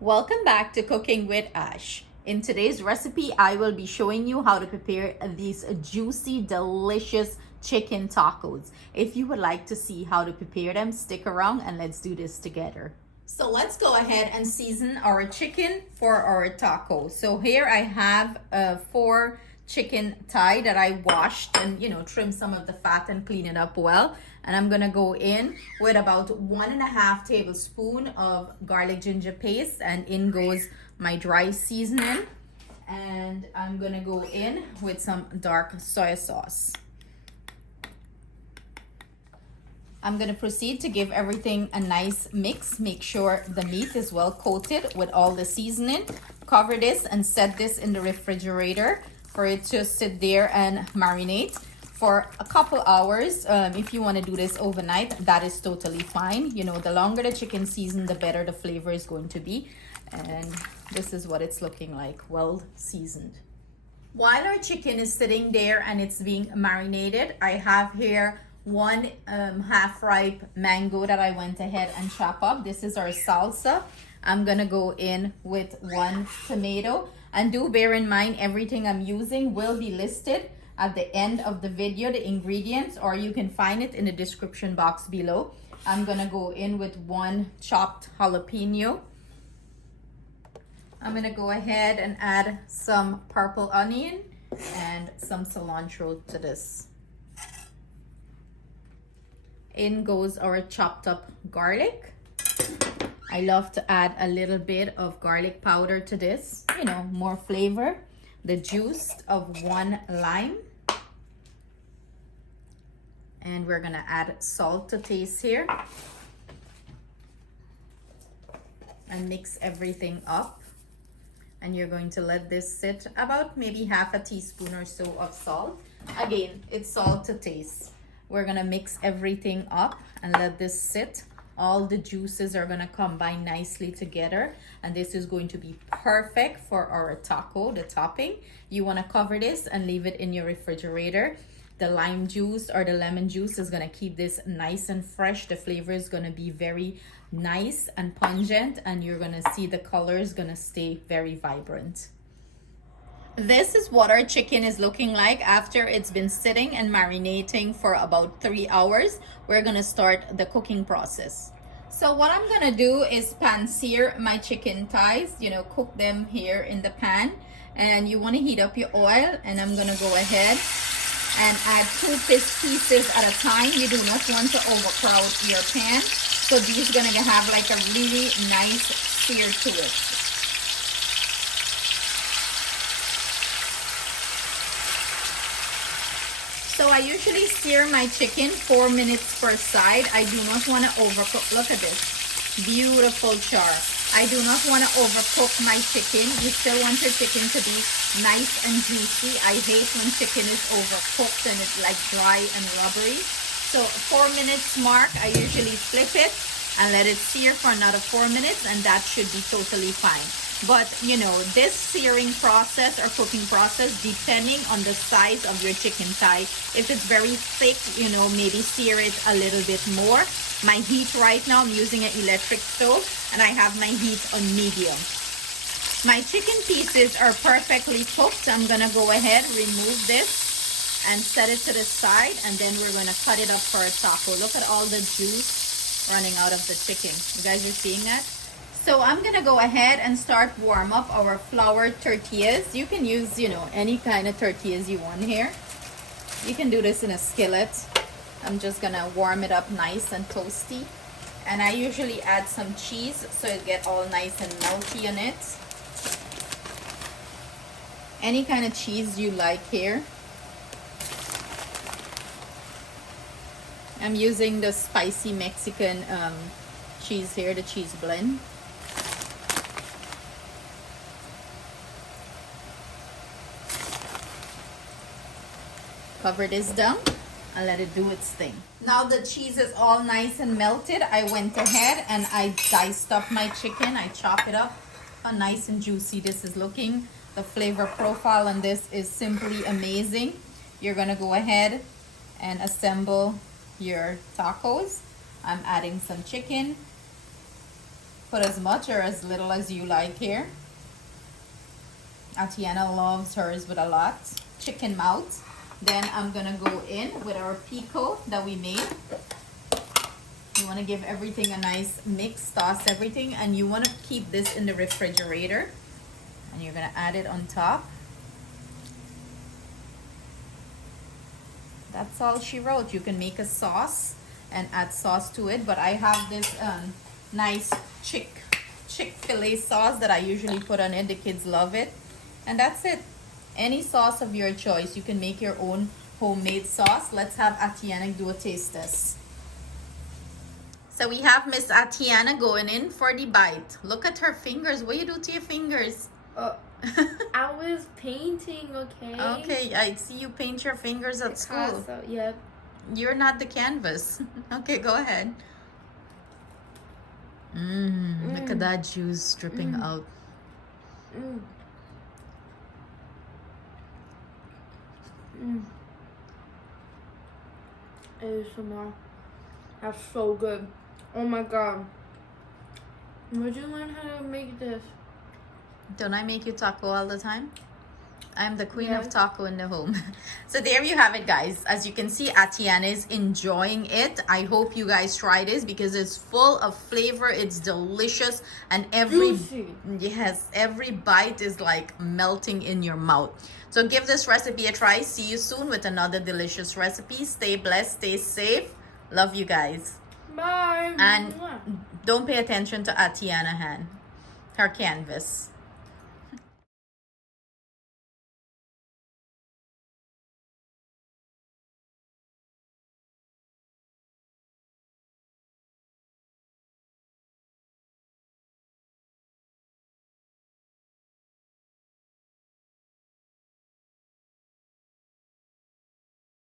Welcome back to Cooking with Ash. In today's recipe, I will be showing you how to prepare these juicy, delicious chicken tacos. If you would like to see how to prepare them, stick around and let's do this together. So let's go ahead and season our chicken for our taco. So here I have 4 chicken thigh that I washed and trim some of the fat and clean it up well. And I'm gonna go in with about 1.5 tablespoon of garlic ginger paste, and in goes my dry seasoning, and I'm gonna go in with some dark soy sauce. I'm gonna proceed to give everything a nice mix. Make sure the meat is well coated with all the seasoning. Cover this and set this in the refrigerator for it to sit there and marinate for a couple hours. If you want to do this overnight, that is totally fine. The longer the chicken seasoned, the better the flavor is going to be. And this is what it's looking like, well seasoned. While our chicken is sitting there and it's being marinated, I have here 1 half-ripe mango that I went ahead and chopped up. This is our salsa. I'm gonna go in with 1 tomato, and do bear in mind everything I'm using will be listed at the end of the video, the ingredients, or you can find it in the description box below. I'm gonna go in with 1 chopped jalapeno. I'm gonna go ahead and add some purple onion and some cilantro to this. In goes our chopped up garlic. I love to add a little bit of garlic powder to this, more flavor. The juice of 1 lime. And we're gonna add salt to taste here. And mix everything up. And you're going to let this sit about maybe half a teaspoon or so of salt. Again, it's salt to taste. We're gonna mix everything up and let this sit. All the juices are gonna combine nicely together, and this is going to be perfect for our taco, the topping. You wanna cover this and leave it in your refrigerator. The lime juice or the lemon juice is gonna keep this nice and fresh. The flavor is gonna be very nice and pungent, and you're gonna see the color is gonna stay very vibrant. This is what our chicken is looking like after it's been sitting and marinating for about 3 hours. We're gonna start the cooking process. So what I'm gonna do is pan sear my chicken thighs, cook them here in the pan. And you wanna heat up your oil, and I'm gonna go ahead and add 2 fish pieces at a time. You do not want to overcrowd your pan. So these are gonna have like a really nice sear to it. So I usually sear my chicken 4 minutes per side. I do not want to overcook. Look at this beautiful char. I do not want to overcook my chicken. You still want your chicken to be nice and juicy. I hate when chicken is overcooked and it's like dry and rubbery. So 4 minutes mark, I usually flip it and let it sear for another 4 minutes, and that should be totally fine. But this searing process or cooking process, depending on the size of your chicken thigh, if it's very thick, maybe sear it a little bit more. My heat right now, I'm using an electric stove, and I have my heat on medium. My chicken pieces are perfectly cooked. I'm gonna go ahead, remove this and set it to the side, and then we're gonna cut it up for a taco. Look at all the juice running out of the chicken. You guys are seeing that? So I'm gonna go ahead and start warm up our flour tortillas. You can use, any kind of tortillas you want here. You can do this in a skillet. I'm just gonna warm it up nice and toasty. And I usually add some cheese so it get all nice and melty on it. Any kind of cheese you like here. I'm using the spicy Mexican cheese here, the cheese blend. Cover this down and let it do its thing. Now the cheese is all nice and melted. I went ahead and I diced up my chicken. I chop it up. How nice and juicy this is looking. The flavor profile on this is simply amazing. You're gonna go ahead and assemble your tacos. I'm adding some chicken. Put as much or as little as you like here. Atiana loves hers with a lot. Chicken mouth. Then I'm gonna go in with our pico that we made. You want to give everything a nice mix, toss everything, and you want to keep this in the refrigerator. And you're gonna add it on top. That's all she wrote. You can make a sauce and add sauce to it, but I have this nice Chick-fil-A sauce that I usually put on it. The kids love it. And that's it. Any sauce of your choice. You can make your own homemade sauce. Let's have Atiana do a taste test. So we have Miss Atiana going in for the bite. Look at her fingers. What do you do to your fingers? I was painting, okay? Okay, I see you paint your fingers at school. Yep. You're not the canvas. Okay, go ahead. Look at that juice dripping out. ASMR. That's so good. Oh my god. Where'd you learn how to make this? Don't I make you taco all the time? I'm the queen of taco in the home. So there you have it, guys. As you can see, Atiana is enjoying it. I hope you guys try this because it's full of flavor. It's delicious, and every bite is like melting in your mouth. So give this recipe a try. See you soon with another delicious recipe. Stay blessed, stay safe. Love you guys. Bye. And don't pay attention to Atiana's hand, her canvas.